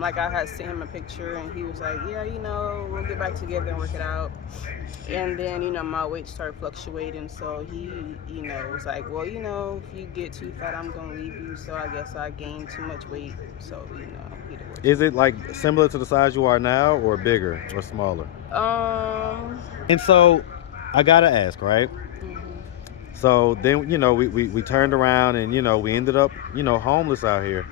Like I had sent him a picture and he was like, yeah, we'll get back together and work it out. And then, my weight started fluctuating. So he, was like, well, if you get too fat, I'm going to leave you. So I guess I gained too much weight. So, he divorced. Is it like similar to the size you are now or bigger or smaller? And so I got to ask, right? So then, we turned around and, we ended up, homeless out here.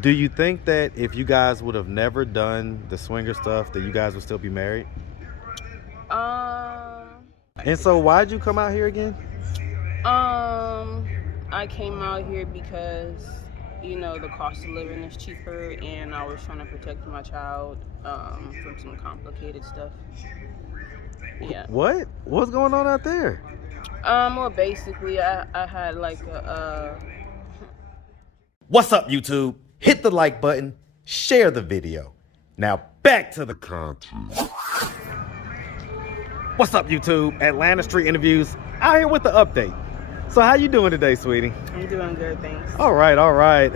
Do you think that if you guys would have never done the swinger stuff, that you guys would still be married? And so why'd you come out here again? I came out here because, the cost of living is cheaper and I was trying to protect my child from some complicated stuff. Yeah. What? What's going on out there? Well, basically, I had like a... What's up, YouTube? Hit the like button, share the video. Now back to the content. What's up, YouTube? Atlanta Street Interviews out here with the update. So how you doing today, sweetie? I'm doing good, thanks. All right.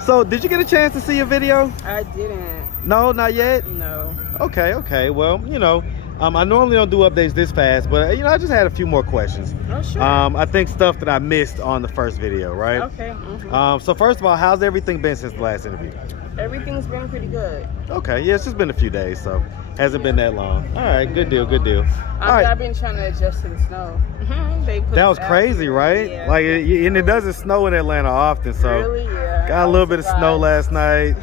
So did you get a chance to see a video? I didn't. No, not yet? No. Okay. Well, I normally don't do updates this fast, but I just had a few more questions. Oh, sure. I think stuff that I missed on the first video, right? Okay. So first of all, how's everything been since the last interview? Everything's been pretty good. Okay, yeah, it's just been a few days, so hasn't been that long. All right, good deal. All right. I've been trying to adjust to the snow. That was crazy, right? Yeah. Like, and it doesn't snow in Atlanta often, so really, yeah. got a little bit of snow last night.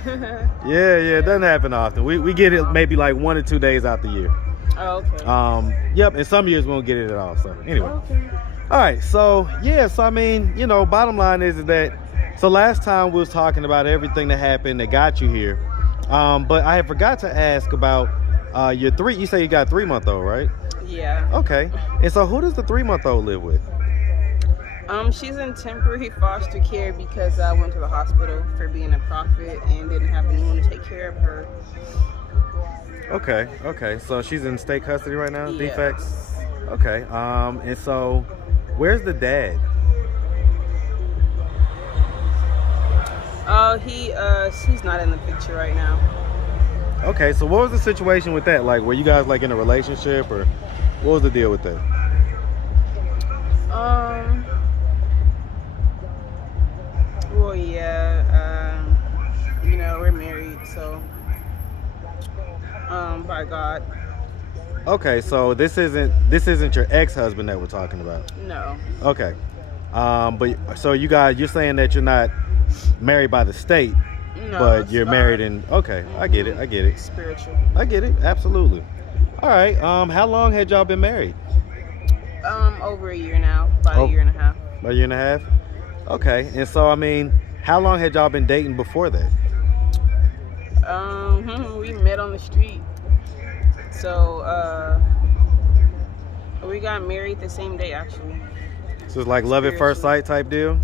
Yeah, it doesn't happen often. We get it maybe like 1 or 2 days out the year. Oh, okay. Yep, and some years we won't get it at all. So anyway. Okay. All right, so yeah, so I mean, bottom line is that, so last time we was talking about everything that happened that got you here, but I forgot to ask about you say you got a 3-month-old, right? Yeah. Okay, and so who does the 3-month-old live with? She's in temporary foster care because I went to the hospital for being a prophet and didn't have anyone to take care of her. Okay, so she's in state custody right now? Yes. Defects? Okay, and so where's the dad? Oh, he's not in the picture right now. Okay, so what was the situation with that? Like, were you guys like in a relationship, or what was the deal with that? Well, yeah, we're married, so, by God. Okay, so this isn't your ex-husband that we're talking about? No. Okay, but so you're saying that you're not married by the state, No, but you're not. married in, okay, I get it. Spiritual. I get it, absolutely. All right, how long had y'all been married? Over a year now, about a year and a half. About a year and a half? Okay, and so, I mean, how long had y'all been dating before that? We met on the street. So, we got married the same day, actually. So it's like love at first sight type deal?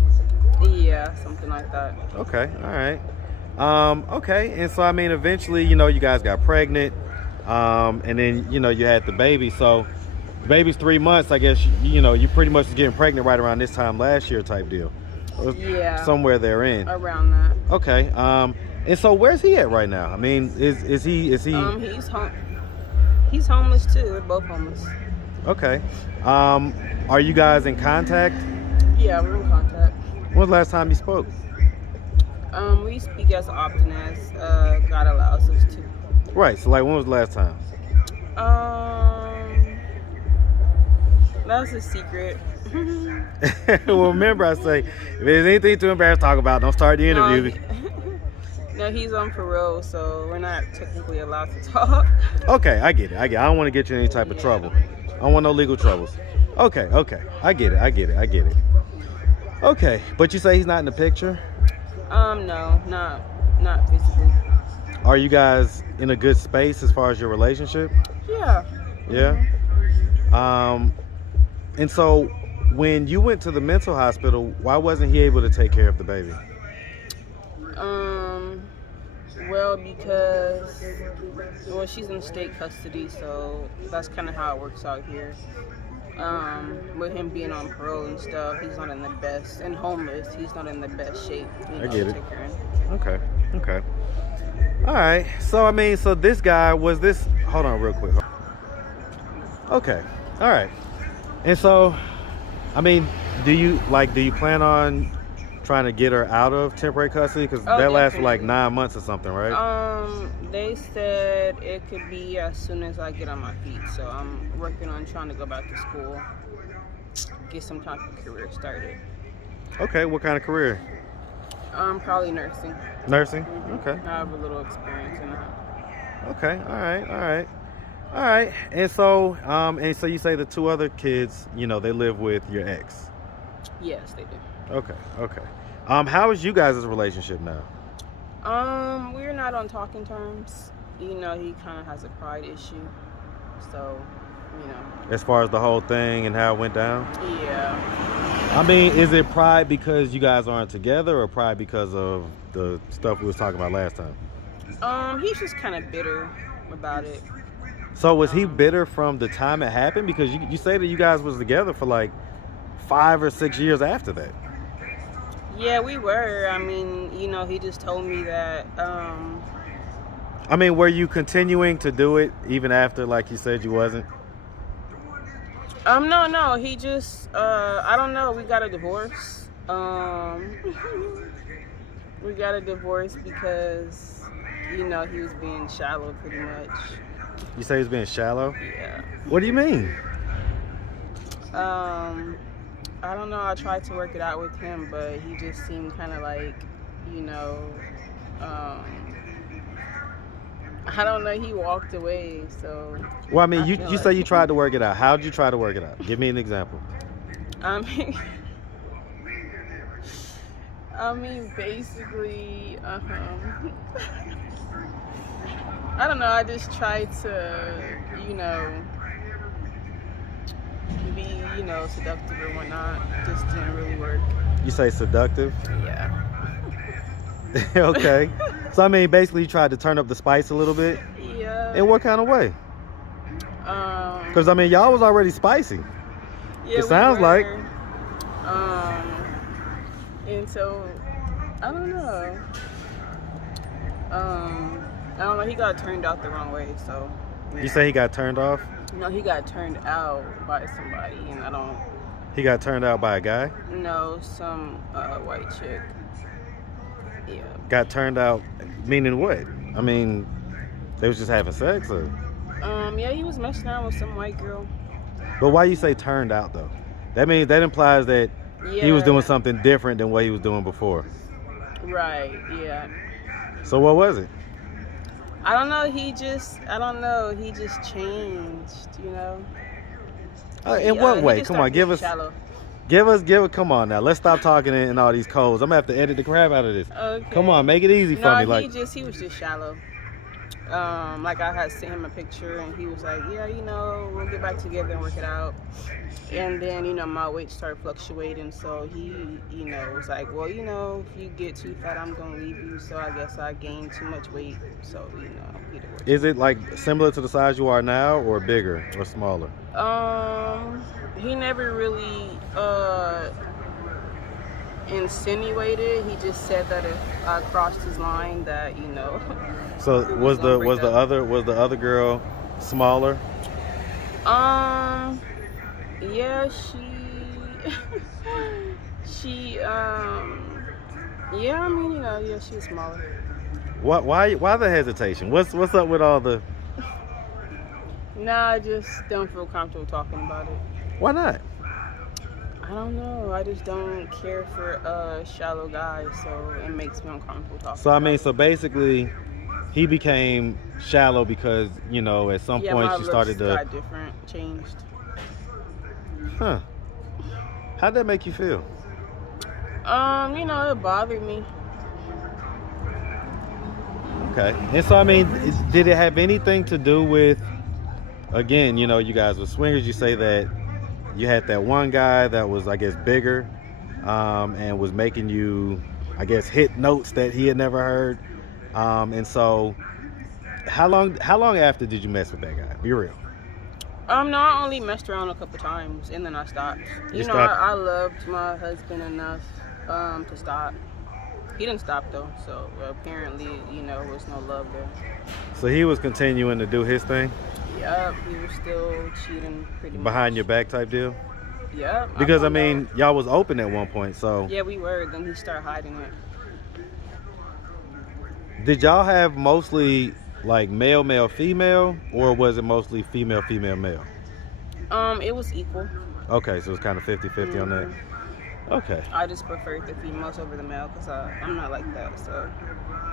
Yeah, something like that. Okay, all right. Okay, and so, I mean, eventually, you guys got pregnant, and then, you had the baby. So the baby's 3 months, I guess, you pretty much was getting pregnant right around this time last year type deal. Yeah. Somewhere therein. Around that. Okay. And so where's he at right now? I mean, is he? He's homeless too. We're both homeless. Okay. Are you guys in contact? Yeah, we're in contact. When was the last time you spoke? We speak as often as God allows us to. Right. So, like, when was the last time? That's a secret. Well, remember, I say, if there's anything too embarrassed to talk about, don't start the interview. No, he's on parole, so we're not technically allowed to talk. Okay, I get it. I don't want to get you in any type of trouble. I don't want no legal troubles. Okay. I get it. Okay, but you say he's not in the picture? No, not physically. Are you guys in a good space as far as your relationship? Yeah. Yeah? And so when you went to the mental hospital, why wasn't he able to take care of the baby? Well, because she's in state custody, so that's kind of how it works out here. With him being on parole and stuff, he's not in the best, and homeless, he's not in the best shape. I get it. To take care of. Okay. Okay. All right. So I mean, so this guy was this. Hold on, real quick. Okay. All right. And so, I mean, do you plan on trying to get her out of temporary custody? Because Oh, that lasts for like definitely. 9 months or something, right? They said it could be as soon as I get on my feet. So I'm working on trying to go back to school, get some type of career started. Okay. What kind of career? Probably nursing. Nursing. Mm-hmm. Okay. I have a little experience in that. Okay. All right. All right. All right. And so you say the two other kids, they live with your ex. Yes, they do. Okay. Okay. How is you guys' relationship now? We're not on talking terms. He kind of has a pride issue. So, As far as the whole thing and how it went down? Yeah. I mean, is it pride because you guys aren't together or pride because of the stuff we was talking about last time? He's just kind of bitter about it. So was he bitter from the time it happened? Because you say that you guys was together for like 5 or 6 years after that. Yeah, we were. I mean, he just told me that. I mean, were you continuing to do it even after, like you said, you wasn't? No. He just, I don't know. We got a divorce. We got a divorce because, he was being shallow pretty much. You say he's being shallow? Yeah. What do you mean? I don't know. I tried to work it out with him, but he just seemed kind of like, I don't know. He walked away, so. Well, I mean, you say you tried to work it out. How'd you try to work it out? Give me an example. Basically, I don't know. I just tried to, be, seductive or whatnot. Just didn't really work. You say seductive? Yeah. Okay. So, I mean, basically you tried to turn up the spice a little bit? Yeah. In what kind of way? Because, I mean, y'all was already spicy. Yeah, it sounds like. And so, I don't know. He got turned out the wrong way, so. Yeah. You say he got turned off? No, he got turned out by somebody, and I don't. He got turned out by a guy? No, some white chick. Yeah. Got turned out, meaning what? I mean, they was just having sex, or? Yeah, he was messing around with some white girl. But why you say turned out though? That implies that he was doing something different than what he was doing before. Right. Yeah. So what was it? I don't know. He just changed. In what way? Come on, give us. Shallow. Give us. Come on now. Let's stop talking in all these codes. I'm gonna have to edit the crap out of this. Okay. Come on, make it easy for me. He was just shallow. Like I had sent him a picture, and he was like, "Yeah, we'll get back together and work it out." And then, my weight started fluctuating, so he, was like, "Well, if you get too fat, I'm gonna leave you." So I guess I gained too much weight. So, he divorced. Is it like similar to the size you are now, or bigger or smaller? He never really insinuated. He just said that if I crossed his line, that So was the other girl smaller? Yeah, she was smaller. Why the hesitation? What's up with all the? Nah, I just don't feel comfortable talking about it. Why not? I don't know. I just don't care for shallow guys, so it makes me uncomfortable talking. So I mean, so basically, he became shallow because at some point she started to. Got different, changed. Huh? How'd that make you feel? It bothered me. Okay. And so I mean, did it have anything to do with? Again, you guys were swingers. You say that you had that one guy that was, I guess, bigger, and was making you, I guess, hit notes that he had never heard. And so, how long after did you mess with that guy? Be real. No, I only messed around a couple times, and then I stopped. I loved my husband enough to stop. He didn't stop though, so apparently, was no love there. So he was continuing to do his thing? Yep, he was still cheating pretty much. Behind your back type deal? Yep. Because I mean, y'all was open at one point, so. Yeah, we were. Then he started hiding it. Did y'all have mostly like male, male, female, or was it mostly female, female, male? It was equal. Okay, so it was kind of 50-50 on that. Okay. I just preferred the females over the male because I'm not like that, so.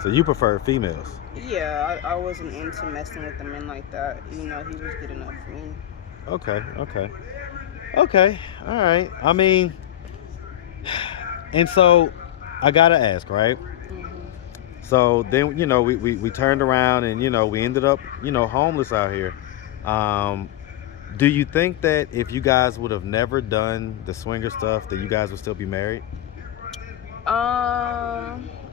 So you prefer females? Yeah, I wasn't into messing with the men like that. He was good enough for me. Okay, all right. I mean, and so I gotta ask, right? So then, we turned around and, we ended up, homeless out here. Do you think that if you guys would have never done the swinger stuff, that you guys would still be married?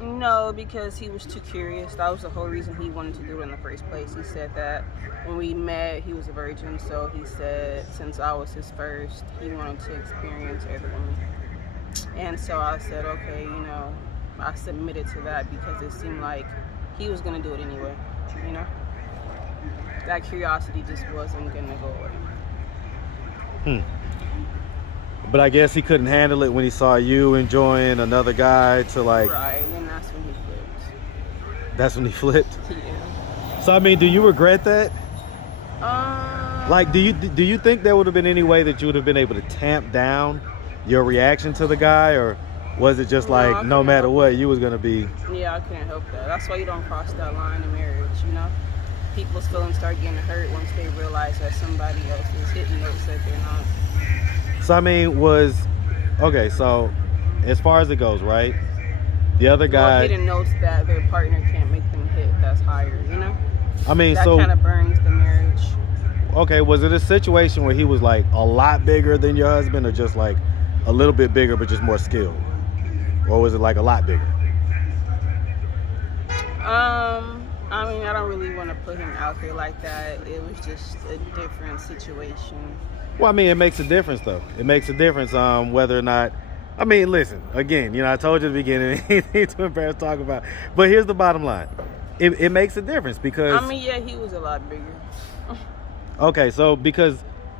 No, because he was too curious. That was the whole reason he wanted to do it in the first place. He said that when we met, he was a virgin, so he said since I was his first, he wanted to experience other women. And so I said, okay, I submitted to that because it seemed like he was going to do it anyway, That curiosity just wasn't going to go away. But I guess he couldn't handle it when he saw you enjoying another guy to like... Right, and that's when he flipped. That's when he flipped? Yeah. So, I mean, do you regret that? Like, do you think there would have been any way that you would have been able to tamp down your reaction to the guy, or was it just like no matter what you was gonna be? Yeah, I couldn't help that. That's why you don't cross that line in marriage, People's feelings start getting hurt once they realize that somebody else is hitting notes that they're not. So I mean, okay, so as far as it goes, right? The other guy hitting notes that their partner can't make them hit, that's higher, I mean, that so kind of burns the marriage. Okay, was it a situation where he was like a lot bigger than your husband, or just like a little bit bigger but just more skilled? Or was it like a lot bigger? I mean, I don't really want to put him out there like that. It was just a different situation. Well, I mean, it makes a difference, though. It makes a difference whether or not... I mean, listen, again, I told you at the beginning, anything too embarrassed to talk about. But here's the bottom line. It makes a difference because... I mean, yeah, he was a lot bigger. Okay, so because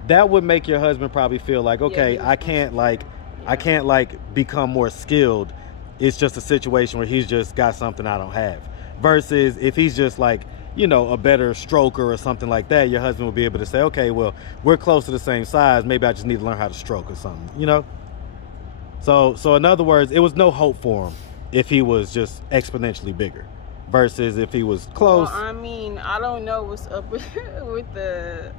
that would make your husband probably feel like, okay, I can't become more skilled. It's just a situation where he's just got something I don't have. Versus if he's just like, a better stroker or something like that, your husband will be able to say, okay, well, we're close to the same size. Maybe I just need to learn how to stroke or something, So in other words, it was no hope for him if he was just exponentially bigger versus if he was close. Well, I mean, I don't know what's up with the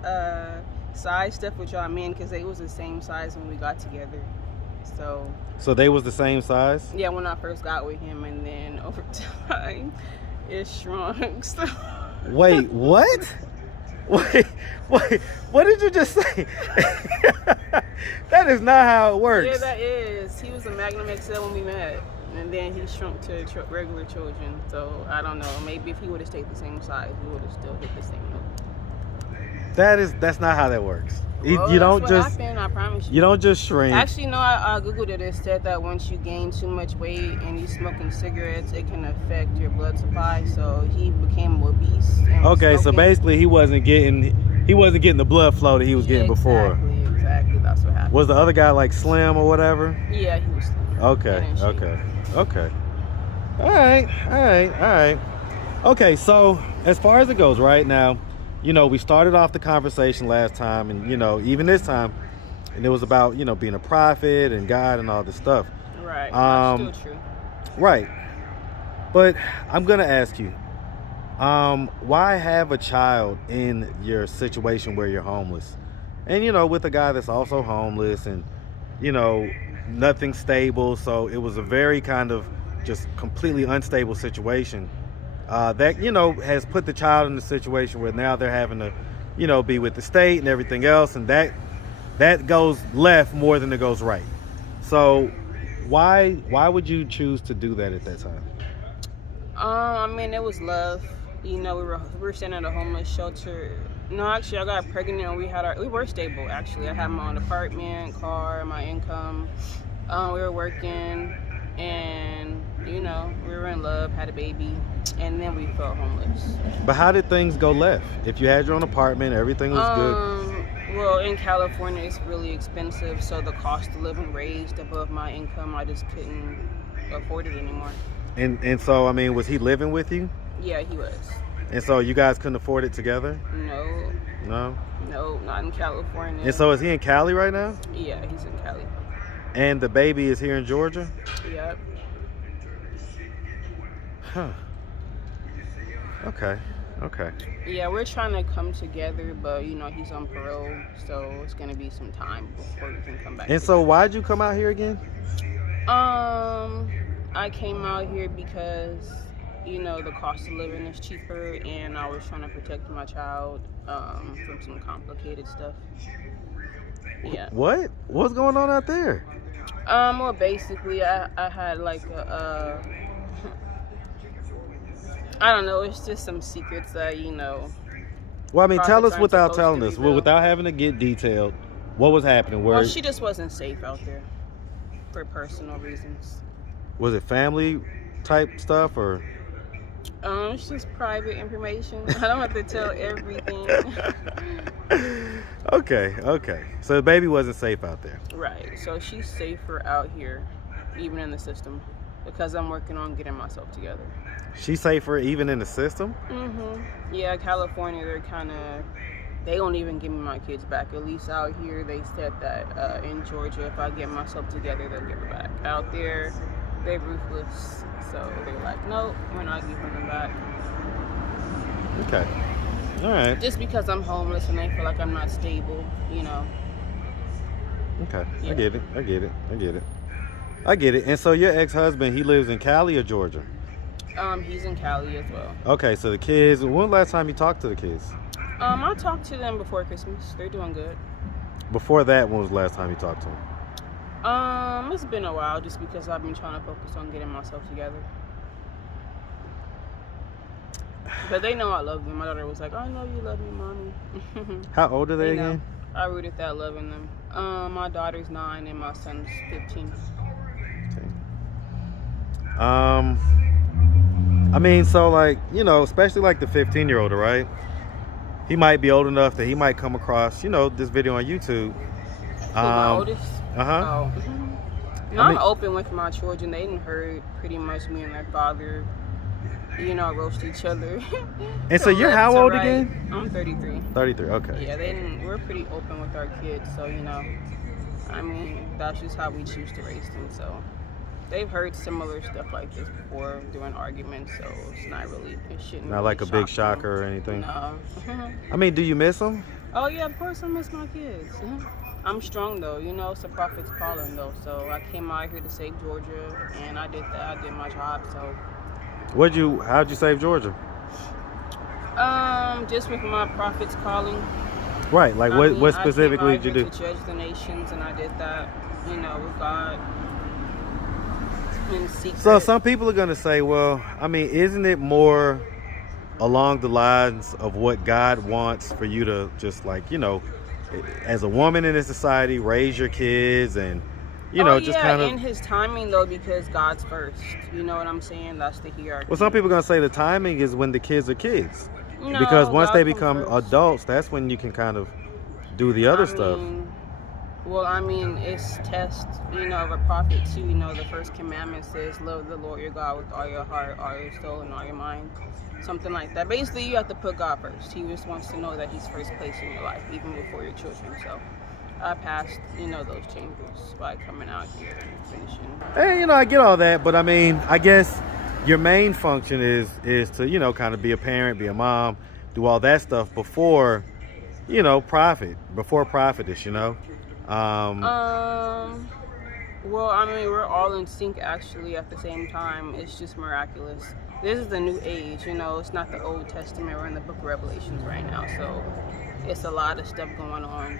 size stuff with y'all men, because they was the same size when we got together. So they was the same size? Yeah, when I first got with him, and then over time, it shrunk. So. Wait, what? Wait, what did you just say? That is not how it works. Yeah, that is. He was a Magnum XL when we met, and then he shrunk to regular children. So I don't know. Maybe if he would have stayed the same size, we would have still hit the same note. That's not how that works. Well, you don't that's just what happened, I promise you. You don't just shrink. Actually, no, I googled it. It said that once you gain too much weight and you smoking cigarettes, it can affect your blood supply. So he became obese. Okay, so basically he wasn't getting the blood flow that he was getting before. Exactly. That's what happened. Was the other guy like slim or whatever? Yeah, he was slim. Okay. All right. Okay, so as far as it goes right now, we started off the conversation last time, and even this time, and it was about being a prophet and God and all this stuff. Right. That's still true. Right. But I'm gonna ask you, why have a child in your situation where you're homeless, and with a guy that's also homeless, and nothing stable? So it was a very kind of just completely unstable situation. That has put the child in a situation where now they're having to be with the state and everything else, and that goes left more than it goes right. So why would you choose to do that at that time? I mean, it was love. We were staying at a homeless shelter. No, actually, I got pregnant and we were stable. Actually, I had my own apartment, car, my income. We were working, and You know, we were in love, had a baby, and then we felt homeless. But how did things go left? If you had your own apartment, everything was good. Well, in California, it's really expensive, so the cost of living raised above my income. I just couldn't afford it anymore. And so, I mean, was he living with you? Yeah, he was. And so you guys couldn't afford it together? No. No? No, not in California. And so is he in Cali right now? Yeah, he's in Cali. And the baby is here in Georgia? Yep. Huh. Okay. Okay. Yeah, we're trying to come together, but you know, he's on parole, so it's gonna be some time before we can come back. And so why'd you come out here again? I came out here because, you know, the cost of living is cheaper, and I was trying to protect my child from some complicated stuff. Yeah. What? What's going on out there? Well, basically, I had like I don't know, it's just some secrets that, you know. Well, I mean, tell us without telling us. Well, without having to get detailed, what was happening? Well, she just wasn't safe out there for personal reasons. Was it family type stuff or? It's just private information. I don't have to tell everything. Okay. So the baby wasn't safe out there. Right. So she's safer out here, even in the system, because I'm working on getting myself together. She's safer even in the system? Yeah, California, they don't even give me my kids back. At least out here, they said that in Georgia, if I get myself together, they'll give her back. Out there, they're ruthless. So they're like, nope, we're not giving them back. Okay. All right. Just because I'm homeless and they feel like I'm not stable, you know. Okay. Yeah. I get it. And so your ex-husband, he lives in Cali or Georgia? He's in Cali as well. Okay, so the kids, when was the last time you talked to the kids? I talked to them before Christmas. They're doing good. Before that, when was the last time you talked to them? It's been a while just because I've been trying to focus on getting myself together. But they know I love them. My daughter was like, I know you love me, Mommy. How old are they again? I rooted that love in them. My daughter's 9 and my son's 15. Okay. I mean, so like, you know, especially like the 15-year-old, right? He might be old enough that he might come across, you know, this video on YouTube. My oldest? Uh-huh. Oh. No, I'm open with my children. They didn't hurt pretty much me and their father, you know, roast each other. And so you're how old again? I'm 33. 33, okay. Yeah, we're pretty open with our kids, so, you know, I mean, that's just how we choose to raise them, so. They've heard similar stuff like this before during arguments, so it's not really, it shouldn't Not like a big shocker or anything? No. I mean, do you miss them? Oh, yeah, of course I miss my kids. I'm strong, though. You know, it's a prophet's calling, though. So I came out here to save Georgia, and I did that. I did my job, so. How'd you save Georgia? Just with my prophet's calling. Right, like what specifically did you do? To judge the nations, and I did that, you know, with God. So some people are going to say, well, I mean, isn't it more along the lines of what God wants for you to just like, you know, as a woman in this society, raise your kids and, you know, just kind of in his timing though, because God's first. You know what I'm saying? That's the hierarchy. Well, some people are going to say the timing is when the kids are kids. No, because once God they become adults, that's when you can kind of do the other stuff. Well, I mean, it's test, you know, of a prophet too. You know, the first commandment says, love the Lord your God with all your heart, all your soul, and all your mind. Something like that. Basically, you have to put God first. He just wants to know that he's first place in your life, even before your children. So I passed, you know, those changes by coming out here and finishing. Hey, you know, I get all that, but I mean, I guess your main function is to, you know, kind of be a parent, be a mom, do all that stuff before, you know, before prophetess, you know. Well, I mean, we're all in sync actually at the same time. It's just miraculous. This is the new age, you know. It's not the Old Testament. We're in the book of Revelations right now, so it's a lot of stuff going on.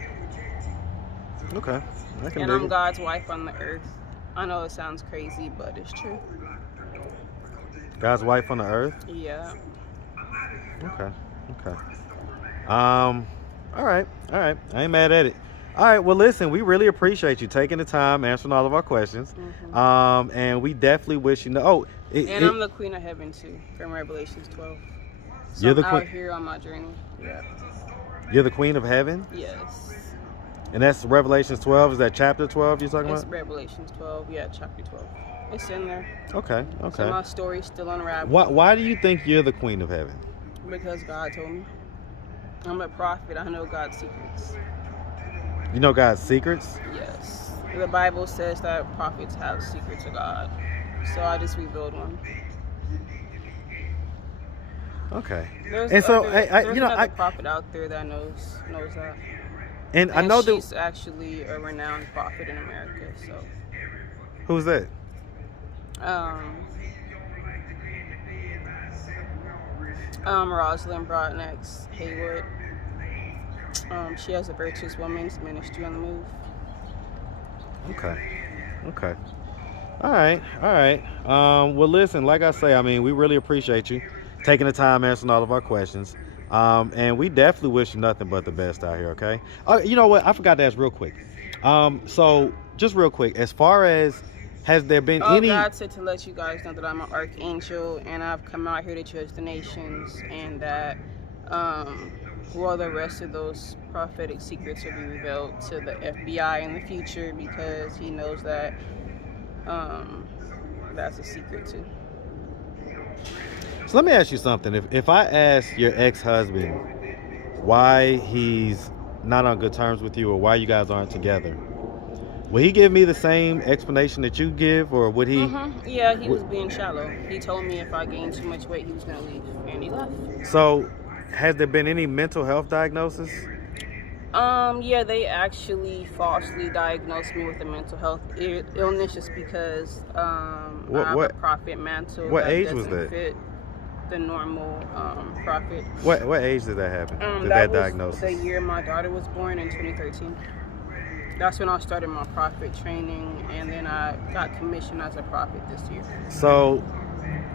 Okay. And I'm God's wife on the earth. I know it sounds crazy, but it's true. God's wife on the earth? Yeah. Okay. All right. I ain't mad at it. All right, well, listen, we really appreciate you taking the time, answering all of our questions. And we definitely wish you know. And I'm the Queen of Heaven, too, from Revelations 12. So you're the I'm out here on my journey. Yeah. You're the Queen of Heaven? Yes. And that's Revelations 12. Is that chapter 12 you're talking It's about? Revelations 12. Yeah, chapter 12. It's in there. Okay. So my story's still unraveled. Why do you think you're the Queen of Heaven? Because God told me. I'm a prophet. I know God's secrets. You know God's secrets? Yes. The Bible says that prophets have secrets of God. So I just revealed one. Okay. There's you know, another prophet out there that knows that. And I know she's actually a renowned prophet in America. So. Who's that? Rosalind Broadnax Haywood. She has a Virtuous Women's Ministry on the move. Okay. All right. Well, listen, like I say, I mean, we really appreciate you taking the time answering all of our questions. And we definitely wish you nothing but the best out here, okay? You know what? I forgot to ask real quick. So just real quick, as far as has there been any... God said to let you guys know that I'm an archangel and I've come out here to judge the nations, and that the rest of those prophetic secrets will be revealed to the FBI in the future, because he knows that that's a secret too. So let me ask you something. If I ask your ex-husband why he's not on good terms with you, or why you guys aren't together, will he give me the same explanation that you give, or would he? Yeah, he was being shallow. He told me if I gained too much weight, he was going to leave, and he left. So, has there been any mental health diagnosis? Yeah, they actually falsely diagnosed me with a mental health illness just because I have a prophet mantle. What age doesn't was that? Fit the normal prophet. What age did that happen? That was diagnosis? The year my daughter was born, in 2013. That's when I started my prophet training, and then I got commissioned as a prophet this year. So,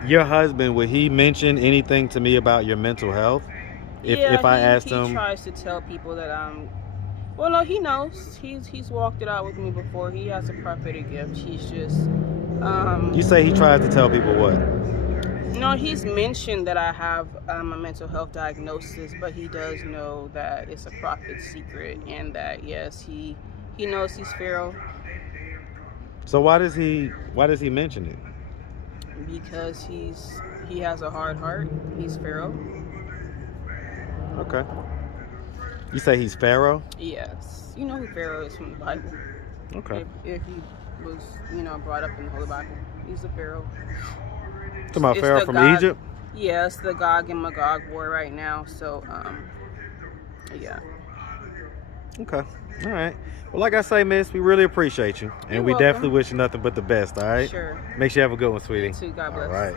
your husband, would he mention anything to me about your mental health? If I asked him, he tries to tell people that I'm. Well, no, he knows. He's walked it out with me before. He has a prophetic gift. He's just. You say he tries to tell people what? No, he's mentioned that I have a mental health diagnosis, but he does know that it's a prophet's secret, and that yes, he knows he's Pharaoh. So why does he mention it? Because he has a hard heart. He's Pharaoh. Okay. You say he's Pharaoh? Yes. You know who Pharaoh is from the Bible. Okay. If he was, brought up in the Holy Bible, he's the Pharaoh. Talking about Pharaoh from Egypt? Yeah, it's the Gog and Magog war right now. So, yeah. Okay. All right. Well, like I say, miss, we really appreciate you. And we definitely wish you nothing but the best, all right? Sure. Make sure you have a good one, sweetie. You too. God bless. All right.